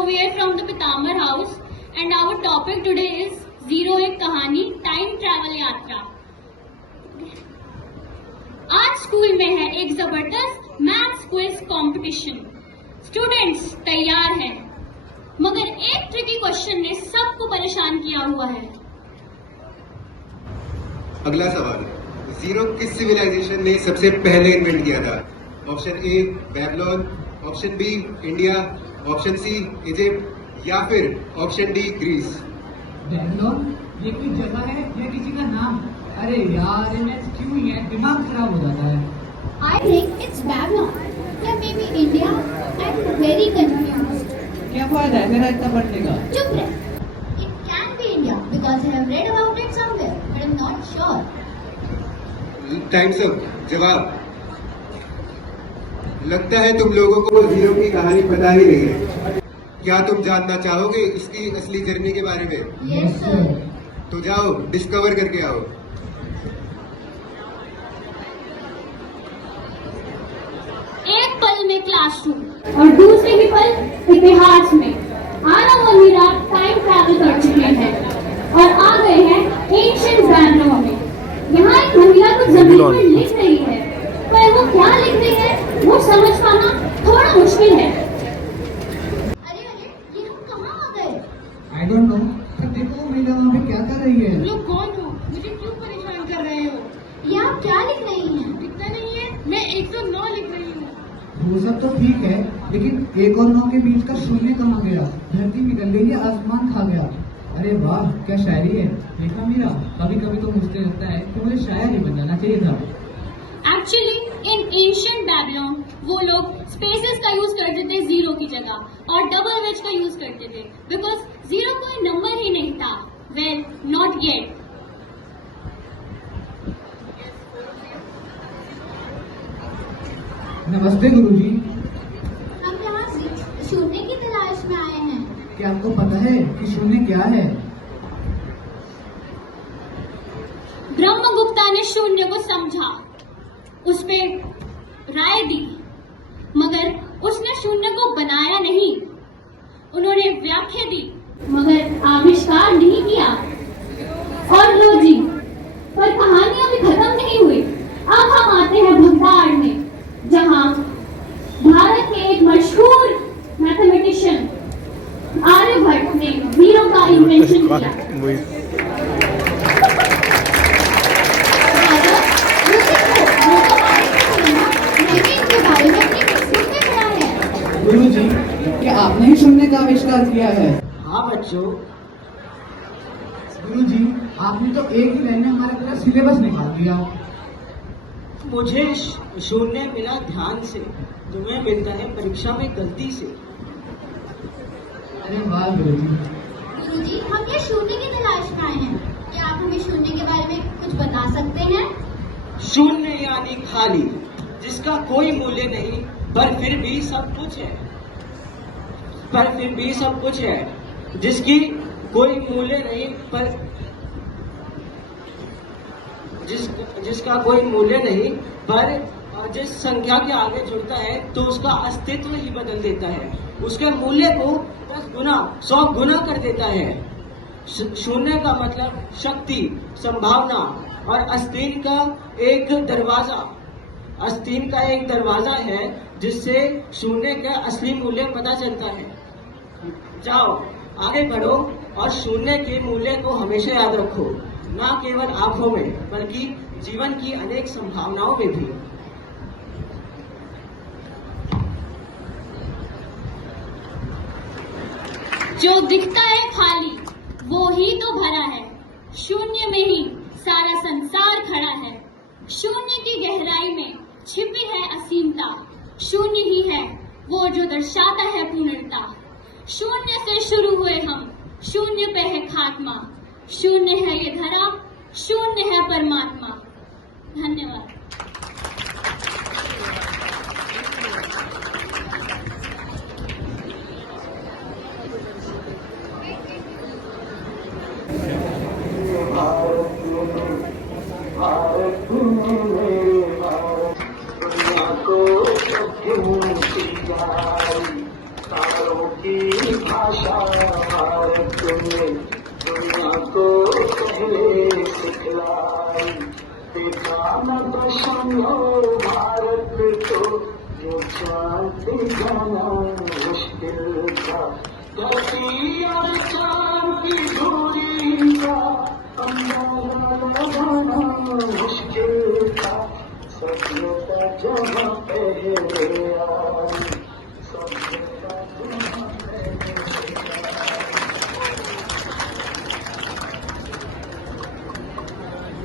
We are from the Pitambar house and our topic today is Zero एक कहानी time travel यात्रा। आज school में है एक जबरदस्त मैथ्स क्विज कंपटीशन। स्टूडेंट्स तैयार हैं, मगर एक ट्रिकी क्वेश्चन ने सबको परेशान किया हुआ है। अगला सवाल, जीरो किस सिविलाइजेशन ने सबसे पहले इन्वेंट किया था? Option A Babylon, option B India, option C Egypt या फिर ऑप्शन डी ग्रीस। बेबीलोन ये कोई जगह है या किसी का नाम? अरे यार ये मैथ्स क्यों ही है, दिमाग खराब हो जाता है। I think it's Babylon या maybe India. I'm very confused. क्या फायदा है मेरा इतना पढ़ने का? चुप रह। It can be India because I have read about it somewhere, but I'm not sure. Times up. जवाब, लगता है तुम लोगों को जीरो की कहानी पता ही नहीं है। क्या तुम जानना चाहोगे इसकी असली जर्नी के बारे में? Yes sir. तो जाओ डिस्कवर करके आओ। एक पल में क्लासरूम और दूसरे ही पल इतिहास में आरव और मीरा टाइम ट्रैवल कर चुके हैं और आ गए हैं एंशिएंट बैबलोन में। यहाँ एक महिला कुछ जमीन पर लिख रही है, पर वो क्या लिख रही है वो समझ पाना थोड़ा मुश्किल है। अरे ये हम कहाँ आ गए? I don't know, पर देखो महिला वहाँ पे क्या कर रही है। लोग कौन हो? मुझे क्यों परेशान कर रहे हो? ये आप क्या लिख रही हैं? लिखना नहीं है, मैं 109 लिख रही हूँ। वो सब तो ठीक है, लेकिन 1 और 9 के बीच का शून्य कहाँ गया? धरती निकल गई है, आसमान खा गया। अरे वाह क्या शायरी है। देखा मीरा, कभी कभी तो मुझे लगता है कि मुझे शायर ही बन जाना चाहिए था। एक्चुअली इन एंशिएंट बैबलोन वो लोग स्पेसेस का यूज करते थे जीरो की जगह और डबल वेज का यूज करते थे बिकॉज जीरो कोई नंबर ही नहीं था। Well not yet. नमस्ते गुरुजी। हम यहाँ से शून्य की तलाश में आए हैं। क्या आपको पता है कि शून्य क्या है? ब्रह्मगुप्ता ने शून्य को समझा, उस पे राय दी, मगर उसने शून्य को बनाया नहीं। उन्होंने व्याख्या दी मगर आविष्कार नहीं किया। और लो जी, पर कहानी अभी खत्म नहीं हुई। अब हम आते हैं भगदाड़ में, जहां भारत के एक मशहूर मैथमेटिशियन आर्यभट्ट ने जीरो का इन्वेंशन किया। गुरुजी, क्या आपने ही शून्य का आविष्कार किया है? हाँ बच्चों, गुरुजी, आपने तो एक ही लाइन में हमारा पूरा सिलेबस निकाल दिया। मुझे शून्य मिला ध्यान से, तुम्हें मिलता है परीक्षा में गलती से। अरे वाह गुरुजी। गुरुजी, हम ये शून्य की तलाश में आए हैं। क्या आप हमें शून्य के बारे में कुछ बता सकते हैं? शून्य यानी खाली, जिसका कोई मूल्य नहीं पर फिर भी सब कुछ है। पर फिर भी सब कुछ है, जिसकी कोई मूल्य नहीं पर जिसका कोई मूल्य नहीं पर जिस संख्या के आगे जुड़ता है तो उसका अस्तित्व ही बदल देता है, उसके मूल्य को 10 गुना 100 गुना कर देता है। शून्य का मतलब शक्ति, संभावना और आस्तीन का एक दरवाजा है जिससे शून्य का असली मूल्य पता चलता है। जाओ आगे बढ़ो और शून्य के मूल्य को हमेशा याद रखो, न केवल आंखों में बल्कि जीवन की अनेक संभावनाओं में भी। जो दिखता है खाली वो ही तो भरा है, शून्य में ही सारा संसार खड़ा है। शून्य की गहराई में छिपी है असीमता, शून्य ही है वो जो दर्शाता है पूर्णता। शून्य से शुरू हुए हम, शून्य पे है खात्मा। शून्य है ये धरा, शून्य है परमात्मा। धन्यवाद। तारों की भाषा भारत में दुनिया को पहले सिखलाई। देखा न दशमो भारत को जो चाहते जाना मुश्किल था। धरती और चांद की